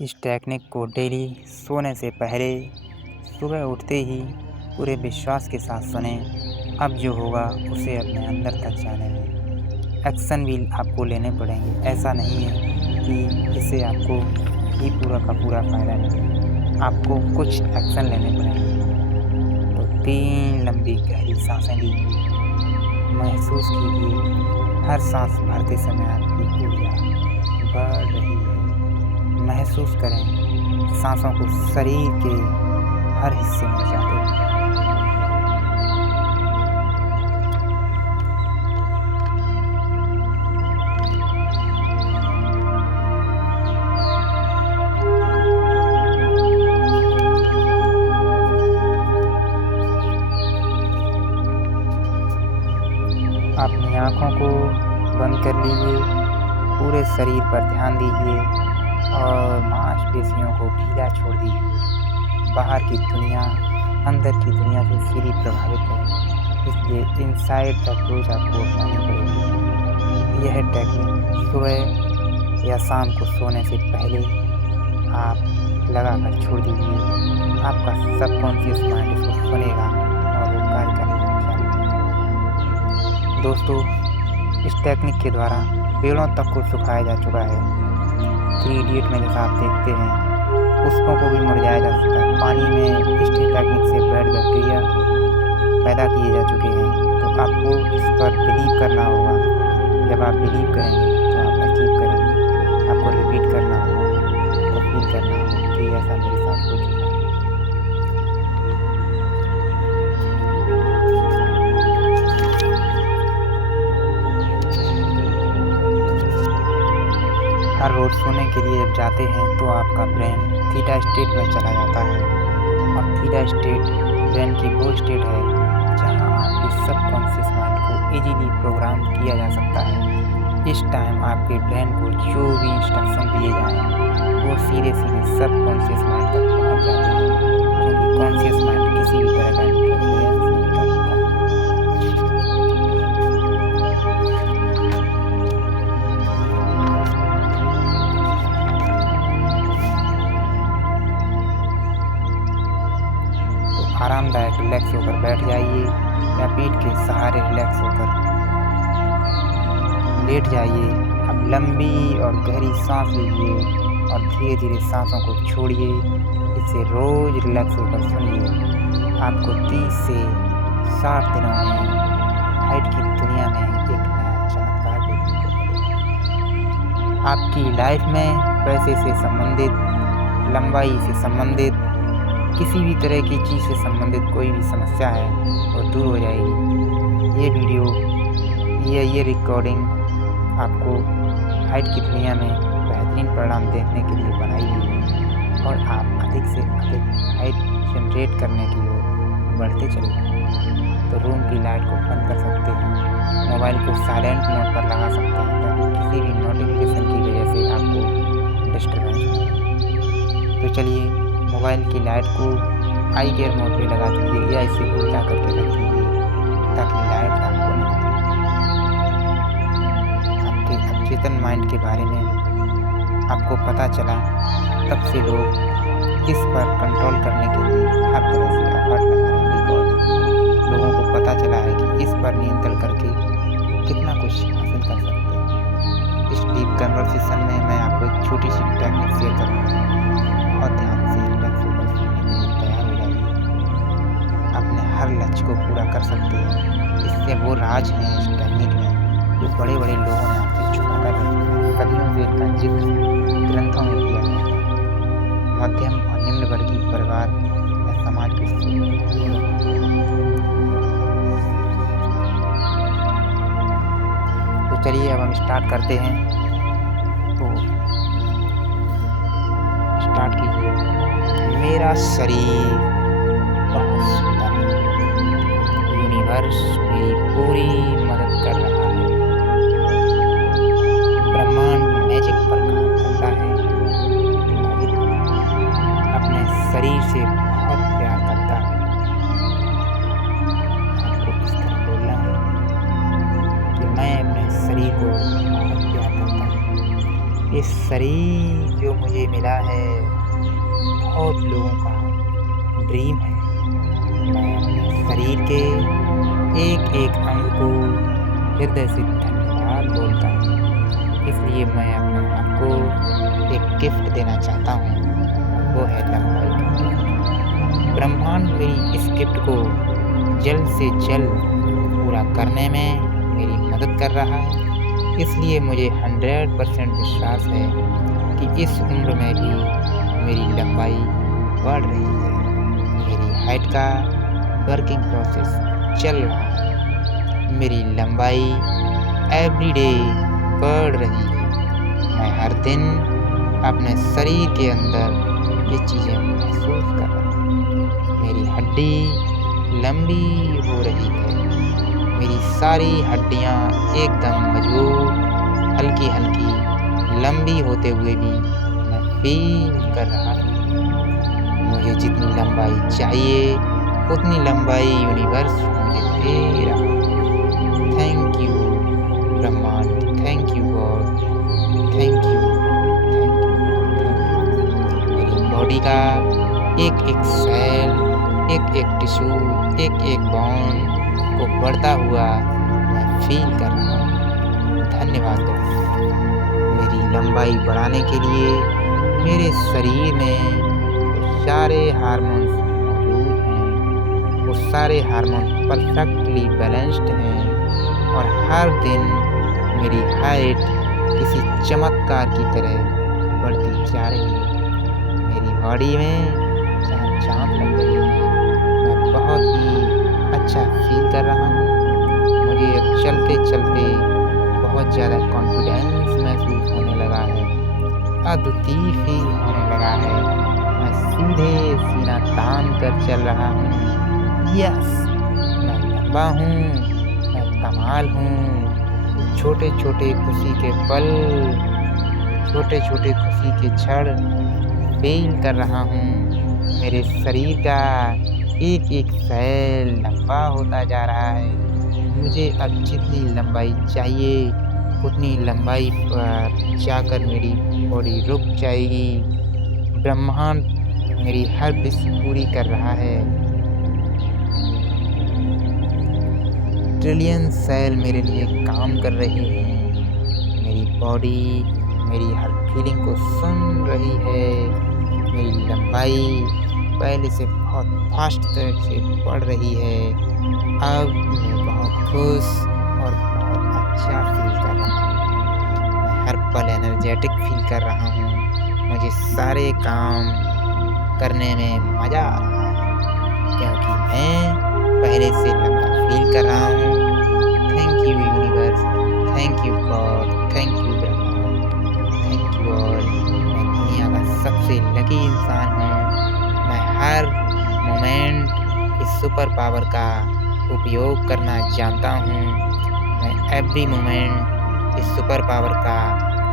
इस टेक्निक को डेली सोने से पहले सुबह उठते ही पूरे विश्वास के साथ सुनें। अब जो होगा उसे अपने अंदर तक जाने दें। एक्शन भी आपको लेने पड़ेंगे। ऐसा नहीं है कि इससे आपको ही पूरा का पूरा फ़ायदा मिले। आपको कुछ एक्शन लेने पड़ेंगे। तो 3 लंबी गहरी सांसें लीजिए। महसूस कीजिए हर सांस भरते समय आपकी ऊर्जा बढ़ रही है। महसूस करें सांसों को शरीर के हर हिस्से में जाते हुए। अपनी आँखों को बंद कर लीजिए। पूरे शरीर पर ध्यान दीजिए और मांसपेशियों को ढीला छोड़ दीजिए। बाहर की दुनिया अंदर की दुनिया से सीधी प्रभावित है, इसलिए इनसाइड द अप्रोच आपको अपनानी पड़ेगी। यह टेक्निक सुबह या शाम को सोने से पहले आप लगाकर छोड़ दीजिए। आपका सबकॉन्शियस माइंड इसको सुनेगा और वो कार्य करना चालू करेगा। दोस्तों, इस टेक्निक के द्वारा पेड़ों तक को सुखाया जा चुका है। 3 इडियट में जैसा आप देखते हैं, पुष्पों को भी मुरझाया जा सकता है। पानी में इस टेक्निक से बैड बैक्टीरिया पैदा किए जा चुके हैं। तो आपको इस पर बिलीव करना होगा। जब आप बिलीव करेंगे तो आप अचीव करेंगे। आपको रिपीट करना होगा, आपको फील करना होगा कि ऐसा मेरे साथ हो चुका है। हर रोज़ सोने के लिए जब जाते हैं तो आपका ब्रेन थीटा स्टेट में चला जाता है। और थीटा स्टेट ब्रेन की वो स्टेट है जहां आपके सबकॉन्शियस माइंड को इजीली प्रोग्राम किया जा सकता है। इस टाइम आपके ब्रेन को जो भी इंस्ट्रक्शन दिए जाएं वो सीधे सबकॉन्शियस माइंड तक पहुंच जाते हैं, क्योंकि कॉन्शियस माइंड किसी भी तरह का इंटरफेरेंस नहीं कर सकता। आरामदायक रिलैक्स होकर बैठ जाइए या पीठ के सहारे रिलैक्स होकर लेट जाइए। अब लंबी और गहरी सांस लीजिए और धीरे धीरे सांसों को छोड़िए। इसे रोज रिलैक्स होकर सुनिए। आपको 30 से 60 दिनों में हाइट की दुनिया में एक नया चमत्कार देखने को मिलेगा। आपकी लाइफ में पैसे से संबंधित, लंबाई से संबंधित, किसी भी तरह की चीज़ से संबंधित कोई भी समस्या है वो दूर हो जाएगी। ये वीडियो ये रिकॉर्डिंग आपको हाइट की दुनिया में बेहतरीन परिणाम देखने के लिए बनाई गई है और आप अधिक से अधिक हाइट जनरेट करने की ओर बढ़ते चले जाएं। तो रूम की लाइट को बंद कर सकते हैं, मोबाइल को साइलेंट मोड पर लगा सकते हैं ताकि किसी भी नोटिफिकेशन की वजह से आपको डिस्टर्बेंस ना हो। तो चलिए, मोबाइल की लाइट को आई केयर मोड पे लगा दीजिए या इसे उल्टा करके रख दीजिए ताकि लाइट आपको न दिखे। आपके अचेतन माइंड के बारे में आपको पता चला, तब से लोग इस पर कंट्रोल करने के लिए हर तरह से एफर्ट लगा रहे हैं। बिकॉज लोगों को पता चला है कि इस पर नियंत्रण करके कितना कुछ हासिल कर सकते हैं। इस डीप कन्वर्सेशन में मैं आपको एक छोटी सी टेक्निक शेयर करूँगा। बहुत ध्यान से रिलैक्स होकर सुनने के लिए तैयार हो जाइए। अपने हर लक्ष्य को पूरा कर सकते हैं। इससे वो राज हैं इस टेक्निक में जो बड़े बड़े लोगों ने आपसे छुपा कर रखे हैं। सदियों से इनका जिक्र ग्रंथों में किया गया है। मध्यम और निम्न वर्गीय परिवार या समाज के तो चलिए अब हम स्टार्ट करते हैं। तो स्टार्ट कीजिए। मेरा शरीर बहुत सुंदर है। यूनिवर्स मेरी पूरी मदद कर रहा है। ब्रह्मांड मैजिक पर काम करता है। अपने शरीर से बहुत प्यार करता है। आपको इस तरह बोलना है कि मैं अपने शरीर को बहुत प्यार करता हूँ। इस शरीर जो मुझे मिला है बहुत लोगों का ड्रीम है। मैं अपने शरीर के एक एक अंग को हृदय से धन्यवाद बोलता हूँ। इसलिए मैं अपने आप को एक गिफ्ट देना चाहता हूँ, वो है लंबाई का गिफ्ट। ब्रह्मांड मेरी इस गिफ्ट को जल्द से जल्द पूरा करने में मेरी मदद कर रहा है। इसलिए मुझे 100% विश्वास है कि इस उम्र में भी मेरी लंबाई बढ़ रही है। मेरी हाइट का वर्किंग प्रोसेस चल रहा है। मेरी लंबाई एवरीडे बढ़ रही है। मैं हर दिन अपने शरीर के अंदर ये चीज़ें महसूस कर रहा हूँ। मेरी हड्डी लंबी हो रही है। मेरी सारी हड्डियाँ एकदम मजबूत, हल्की हल्की लंबी होते हुए भी मैं फील कर रहा हूँ। मुझे जितनी लंबाई चाहिए उतनी लंबाई यूनिवर्स मुझे दे रहा है। थैंक यू ब्रह्मांड, thank you God, thank you, मेरी बॉडी का एक एक सेल, एक एक टिश्यू, एक एक बॉन्ड को बढ़ता हुआ मैं फील कर रहा हूँ। धन्यवाद दोस्तों। मेरी लंबाई बढ़ाने के लिए मेरे शरीर में सारे हार्मोन्स मौजूद हैं। वो सारे हार्मोन परफेक्टली बैलेंस्ड हैं और हर दिन मेरी हाइट किसी चमत्कार की तरह बढ़ती जा रही है। मेरी बॉडी में चाँद लग गई है। मैं बहुत ही अच्छा फील कर रहा हूँ। मुझे अब चलते चलते बहुत ज़्यादा कॉन्फिडेंस महसूस होने लगा है। अद्वितीय फील होने लगा है। मैं सीधे सीना तान कर चल रहा हूँ। यस, मैं लंबा हूँ, मैं कमाल हूँ। छोटे छोटे खुशी के पल, छोटे छोटे खुशी के क्षण फील कर रहा हूँ। मेरे शरीर का एक एक सेल लंबा होता जा रहा है। मुझे अब जितनी लंबाई चाहिए उतनी लंबाई पर जाकर मेरी बॉडी रुक जाएगी। ब्रह्मांड मेरी हर विश पूरी कर रहा है। ट्रिलियन सेल मेरे लिए काम कर रही हैं। मेरी बॉडी मेरी हर फीलिंग को सुन रही है। मेरी लंबाई पहले से बहुत फास्ट तरह से बढ़ रही है। अब मैं बहुत खुश और बहुत अच्छा फील कर रहा हूँ। मैं हर पल एनर्जेटिक फील कर रहा हूँ। मुझे सारे काम करने में मज़ा आ रहा है क्योंकि मैं पहले से लंबा फील कर रहा हूँ। Thank you universe, thank you God, thank you ब्रह्मांड, थैंक यू ऑल। मैं दुनिया का सबसे लकी इंसान हूँ। मैं हर मोमेंट इस सुपर पावर का उपयोग करना जानता हूँ। मैं एवरी मोमेंट इस सुपर पावर का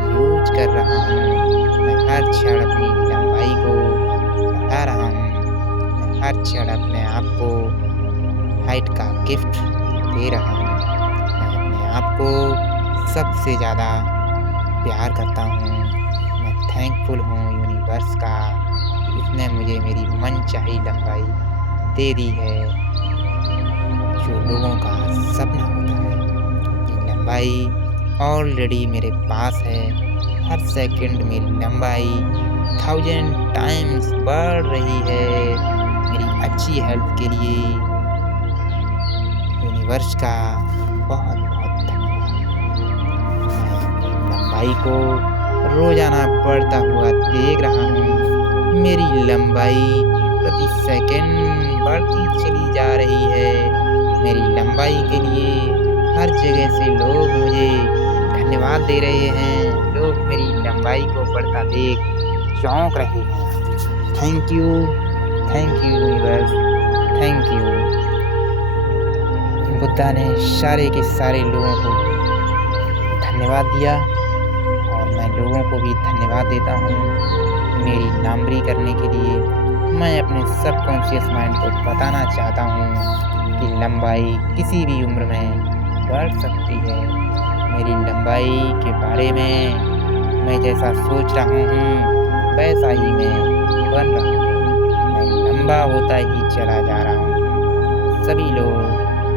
यूज कर रहा हूँ। मैं हर क्षण अपनी लंबाई को बढ़ा रहा हूँ। मैं हर क्षण अपने आप को हाइट का गिफ्ट दे रहा हूँ। मैं अपने आप को सबसे ज़्यादा प्यार करता हूँ। मैं थैंकफुल हूँ यूनिवर्स का, उसने मुझे मेरी मनचाही लंबाई दे दी है। जो लोगों का सपना होता है, ये लंबाई ऑलरेडी मेरे पास है। हर सेकंड मेरी लंबाई 1000 टाइम्स बढ़ रही है। मेरी अच्छी हेल्थ के लिए यूनिवर्स का बहुत बहुत धन्यवाद। मैं लंबाई को रोजाना बढ़ता हुआ देख रहा हूँ। मेरी लंबाई प्रति सेकंड बढ़ती चली जा रही है। मेरी लंबाई के लिए हर जगह से लोग मुझे धन्यवाद दे रहे हैं। लोग मेरी लंबाई को बढ़ता देख चौंक रहे हैं। Thank you universe, thank you. Buddha ने सारे के सारे लोगों को धन्यवाद दिया और मैं लोगों को भी धन्यवाद देता हूँ मेरी नामरी करने के लिए। मैं अपने सबकॉन्शियस माइंड को बताना चाहता हूँ कि लंबाई किसी भी उम्र में बढ़ सकती है। मेरी लंबाई के बारे में मैं जैसा सोच रहा हूँ वैसा ही मैं बन रहा हूँ। मैं लंबा होता ही चला जा रहा हूँ। सभी लोग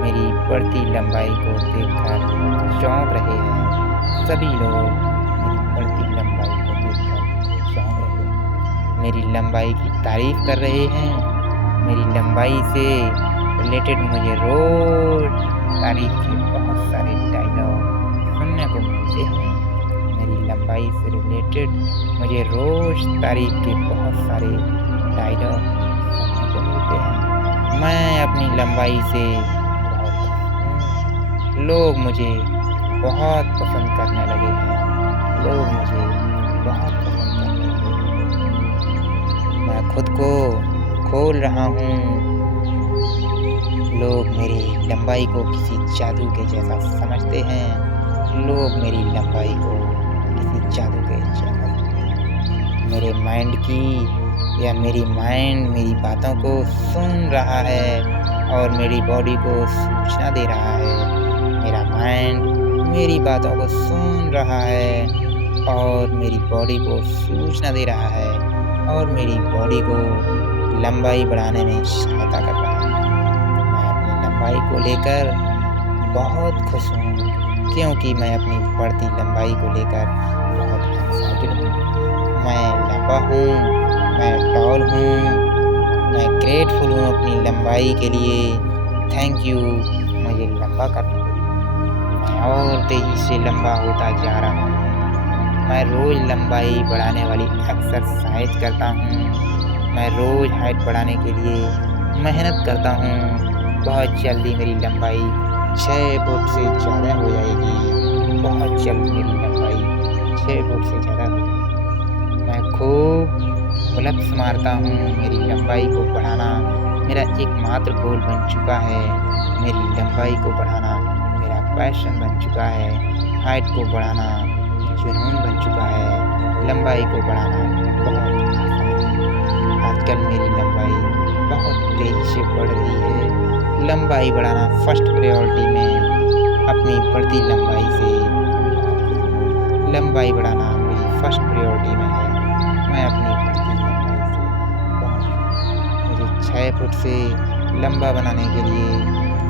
मेरी बढ़ती लंबाई को देखकर चौंक रहे हैं। सभी लोग मेरी बढ़ती लंबाई को देखकर चौंक रहे हैं। मेरी लंबाई की तारीफ कर रहे हैं। मेरी लंबाई से रिलेटेड मुझे रोज तारीफ के बहुत सारे डायलॉग सुनने को मिलते हैं। मेरी लंबाई से रिलेटेड मुझे रोज तारीफ के बहुत सारे डायलॉग सुनने को मिलते हैं। मैं अपनी लंबाई से बहुत खुश हूँ। लोग मुझे बहुत पसंद करने लगे हैं। लोग मुझे बहुत पसंद करने लगे हैं। मैं खुद को खोल रहा हूँ। लोग मेरी लंबाई को किसी जादू के जैसा समझते हैं। लोग मेरी लंबाई को किसी जादू के जैसा समझते हैं। मेरे माइंड की या मेरी माइंड मेरी बातों को सुन रहा है और मेरी बॉडी को सूचना दे रहा है। मेरा माइंड मेरी बातों को सुन रहा है और मेरी बॉडी को सूचना दे रहा है और मेरी बॉडी को लंबाई बढ़ाने में सहायता कर रहा है। मैं अपनी लंबाई को लेकर बहुत खुश हूँ क्योंकि मैं अपनी बढ़ती लंबाई को लेकर बहुत एक्साइटेड हूँ। मैं लंबा हूँ, मैं टॉल हूँ, मैं ग्रेटफुल हूँ अपनी लंबाई के लिए। थैंक यू मुझे लंबा करने के लिए। मैं और तेज़ी से लंबा होता जा रहा हूँ। मैं रोज़ लंबाई बढ़ाने वाली एक्सरसाइज करता हूँ। मैं रोज़ हाइट बढ़ाने के लिए मेहनत करता हूँ। बहुत जल्दी मेरी लंबाई 6 फुट से ज़्यादा हो जाएगी। बहुत जल्द मेरी लंबाई 6 फुट से ज़्यादा हो जाएगी। मैं खूब पुलअप्स मारता हूँ। मेरी लंबाई को बढ़ाना मेरा एकमात्र गोल बन चुका है। मेरी लंबाई को बढ़ाना मेरा पैशन बन चुका है। हाइट को बढ़ाना जुनून बन चुका है। लंबाई को बढ़ाना बहुत आसान है। आजकल मेरी लंबाई बहुत तेज़ी से बढ़ रही है। लंबाई बढ़ाना फर्स्ट प्रायोरिटी में अपनी बढ़ती लंबाई से लंबाई बढ़ाना मेरी फर्स्ट प्रायोरिटी में है। मैं अपनी बढ़ती लंबाई से बहुत मुझे 6 फुट से लंबा बनाने के लिए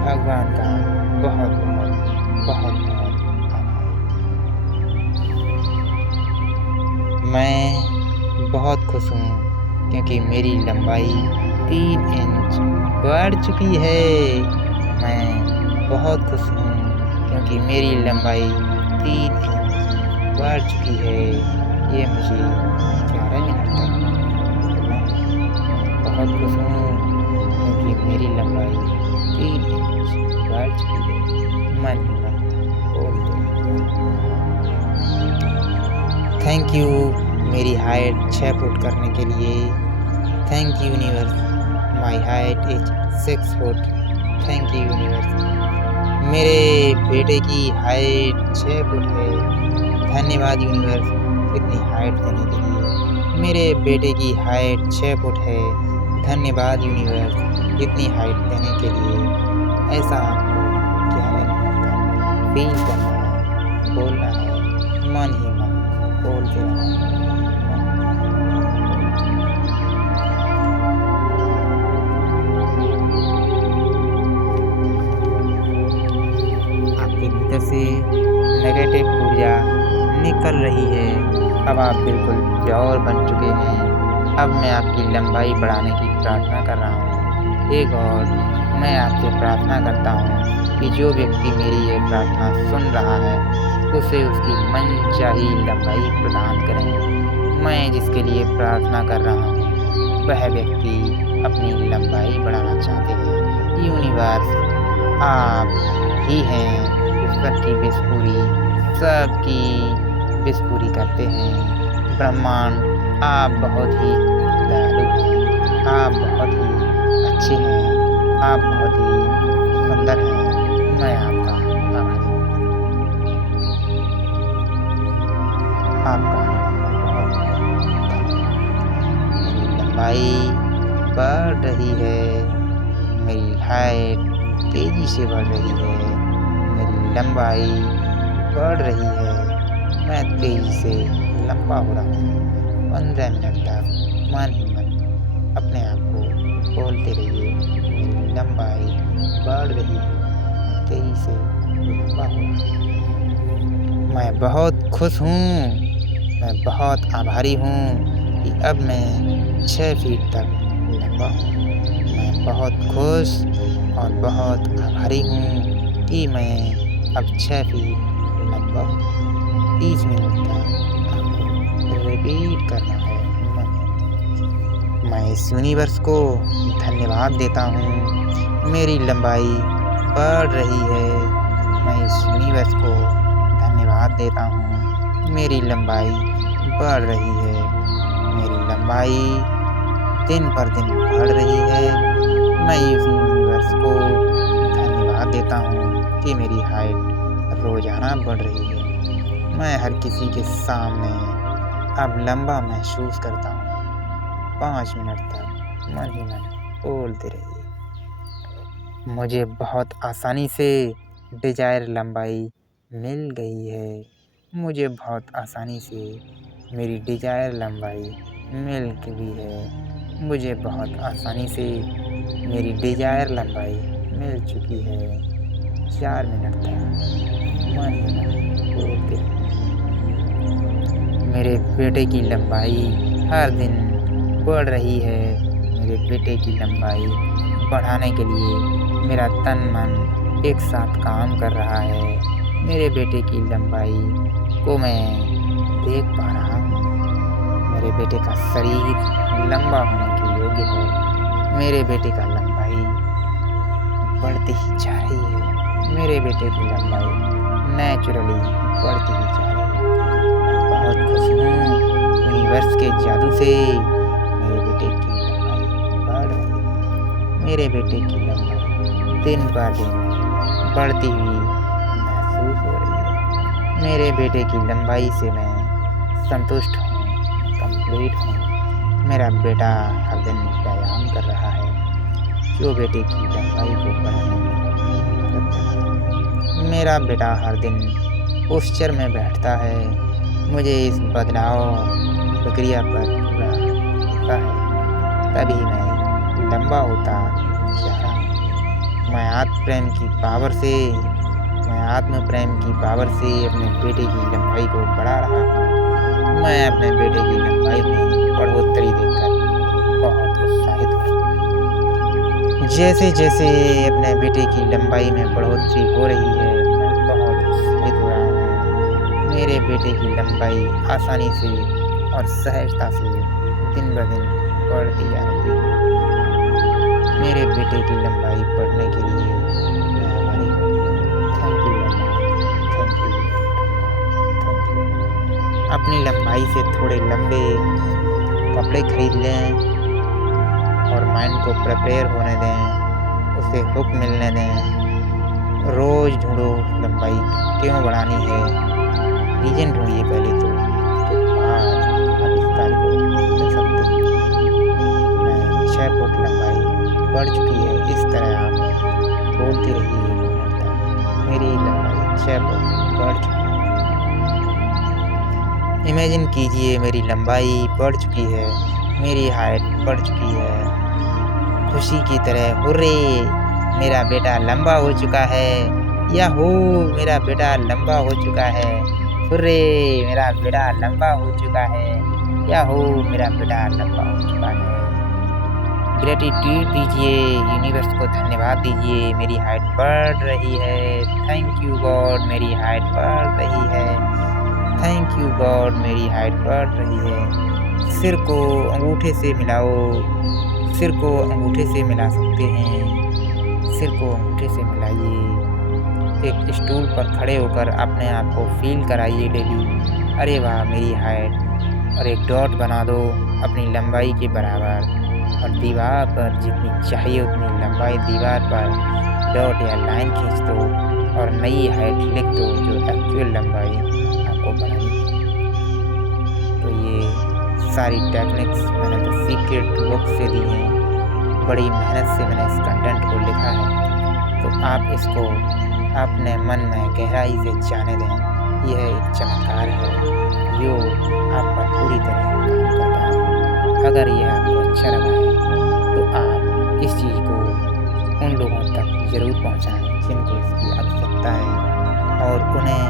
भगवान का बहुत बहुत बहुत बहुत आभार। मैं बहुत खुश हूँ क्योंकि मेरी लंबाई 3 इंच बढ़ चुकी है। मैं बहुत खुश हूँ क्योंकि मेरी लंबाई 3 इंच बढ़ चुकी है। ये मुझे 11 मिनट तक मैं बहुत खुश हूँ क्योंकि मेरी लंबाई 3 इंच बढ़ चुकी है। मन ही मन बोल दो। थैंक यू मेरी हाइट 6 फुट करने के लिए। Thank you universe, my height is 6 foot. Thank you universe, मेरे बेटे की हाइट 6 फुट है। धन्यवाद यूनिवर्स इतनी हाइट देने के लिए। मेरे बेटे की हाइट 6 फुट है। धन्यवाद यूनिवर्स इतनी हाइट देने के लिए। ऐसा आपको 11 मिनट तक फील करना है, बोलना है, मन ही मन बोलते रहना है। आपके भीतर से नेगेटिव ऊर्जा निकल रही है। अब आप बिल्कुल प्योर बन चुके हैं। अब मैं आपकी लंबाई बढ़ाने की प्रार्थना कर रहा हूँ। हे गॉड, मैं आपसे प्रार्थना करता हूँ कि जो व्यक्ति मेरी ये प्रार्थना सुन रहा है उसे उसकी मनचाही लंबाई प्रदान करें। मैं जिसके लिए प्रार्थना कर रहा हूँ वह व्यक्ति अपनी लंबाई बढ़ाना चाहते हैं। यूनिवर्स आप ही हैं जो सबकी विश पूरी करते हैं। ब्रह्मांड आप बहुत ही दयालु हैं। आप बहुत ही अच्छे हैं। आप बहुत ही सुंदर हैं। मैं आपका आभारी हूँ। आपका बहुत धन्यवाद। मेरी लंबाई बढ़ रही है। मेरी हाइट तेज़ी से बढ़ रही है। मेरी लंबाई बढ़ रही है। मैं तेज़ी से लंबा हो रहा हूँ। 15 मिनट तक मन ही मन अपने आप को बोलते रहिए, मेरी लंबाई बढ़ रही है, तेजी से लंबा हो रहा हूँ। मैं बहुत खुश हूँ, मैं बहुत आभारी हूँ कि अब मैं 6 फीट तक लंबा हूँ। मैं बहुत खुश और बहुत आभारी हूँ कि मैं अब 6 फीट लंबा हूँ। 30 मिनट तक आपको रिपीट करना है। मैं इस यूनिवर्स को धन्यवाद देता हूँ, मेरी लंबाई बढ़ रही है। मैं इस यूनिवर्स को धन्यवाद देता हूँ, मेरी लंबाई बढ़ रही है। मेरी लंबाई दिन पर दिन बढ़ रही है। मैं इस यूनिवर्स को धन्यवाद देता हूँ कि मेरी हाइट रोजाना बढ़ रही है। मैं हर किसी के सामने अब लंबा महसूस करता हूँ। 5 मिनट तक मन ही मन बोलते रहिए। मुझे बहुत आसानी से डिजायर लंबाई मिल गई है। मुझे बहुत आसानी से मेरी डिजायर लंबाई मिल गई है। मुझे बहुत आसानी से मेरी डिजायर लंबाई मिल चुकी है। 4 मिनट तक मन ही मन बोलते रहिए। मेरे बेटे की लंबाई हर दिन बढ़ रही है। मेरे बेटे की लंबाई बढ़ाने के लिए मेरा तन मन एक साथ काम कर रहा है। मेरे बेटे की लंबाई को मैं देख पा रहा हूँ। मेरे बेटे का शरीर लंबा होने के योग्य है। मेरे बेटे का लंबाई बढ़ती ही जा रही है। मेरे बेटे की लंबाई नेचुरली बढ़ती ही जा रही है। मैं बहुत खुश हूँ, यूनिवर्स के जादू से मेरे बेटे की लंबाई बढ़ रही है। मेरे बेटे की लंबाई दिन पर दिन बढ़ती हुई महसूस हो रही है। मेरे बेटे की लंबाई से मैं संतुष्ट हूँ, कंप्लीट हूँ। मेरा बेटा हर दिन व्यायाम कर रहा है, जो बेटे की लंबाई को बढ़ाने में मदद कर रहा है। मेरा बेटा हर दिन पोस्चर में बैठता है। मुझे इस बदलाव प्रक्रिया पर पूरा भरोसा है, तभी मैं लंबा होता जा रहा हूँ। मैं आत्म प्रेम की पावर से अपने बेटे की लंबाई को बढ़ा रहा हूँ। मैं अपने बेटे की लंबाई में बढ़ोतरी देखकर बहुत उत्साहित हूँ। जैसे जैसे अपने बेटे की लंबाई में बढ़ोतरी हो रही है, मैं बहुत उत्साहित हो रहा हूँ। मेरे बेटे की लंबाई आसानी से और सहजता से दिन ब दिन बढ़ती जा रही है। मेरे बेटे की लंबाई बढ़ने के लिए मैं आभारी हूँ। Thank you thank you thank you. अपनी लंबाई से थोड़े लंबे कपड़े खरीद लें और माइंड को प्रिपेयर होने दें, उसे हुक मिलने दें। रोज़ ढूंढो लंबाई क्यों बढ़ानी है, रीजन ढूंढिए पहले तो, उसके बाद आप इस कार्य को कर सकते हैं। मैं 6 फुट लंबाई बढ़ चुकी है। इस तरह आप बोलते रहिए मेरी लंबाई 6 फुट बढ़ चुकी है। इमेजिन कीजिए मेरी लंबाई बढ़ चुकी है, मेरी हाइट बढ़ चुकी है। खुशी की तरह हुर्रे, मेरा बेटा लंबा हो चुका है। याहू, मेरा बेटा लंबा हो चुका है। हुर्रे, मेरा बेटा लंबा हो चुका है। याहू, मेरा बेटा लंबा हो चुका है। ग्रेटिट्यूड दीजिए, यूनिवर्स को धन्यवाद दीजिए, मेरी हाइट बढ़ रही है। थैंक यू गॉड, मेरी हाइट बढ़ रही है। थैंक यू गॉड, मेरी हाइट बढ़ रही है। सिर को अंगूठे से मिलाओ, सिर को अंगूठे से मिला सकते हैं। सिर को अंगूठे से मिलाइए। एक स्टूल पर खड़े होकर अपने आप को फील कराइए डेली। अरे वाह, मेरी हाइट, और एक डॉट बना दो अपनी लंबाई के बराबर, और दीवार पर जितनी चाहिए उतनी लंबाई दीवार पर डॉट या लाइन खींच दो और नई हाइट लिख दो जो एक्चुअल लंबाई आपको बनानी है। तो ये सारी टेक्निक्स मैंने तो सीक्रेट बुक से दी हैं, बड़ी मेहनत से मैंने इस कंटेंट को लिखा है। तो आप इसको अपने मन में गहराई से जाने दें। यह एक चमत्कार है। योग आप पर पूरी तरह काम करता है। अगर यह आपको अच्छा लगा है तो आप इस चीज़ को उन लोगों तक ज़रूर पहुँचाएँ जिनको इसकी आवश्यकता है और उन्हें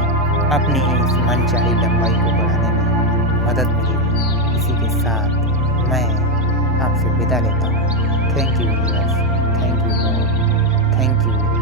अपनी इस मनचाही लंबाई को बढ़ाने में मदद मिले। इसी के साथ मैं आपसे विदा लेता हूँ। Thank you universe, thank you God, thank you.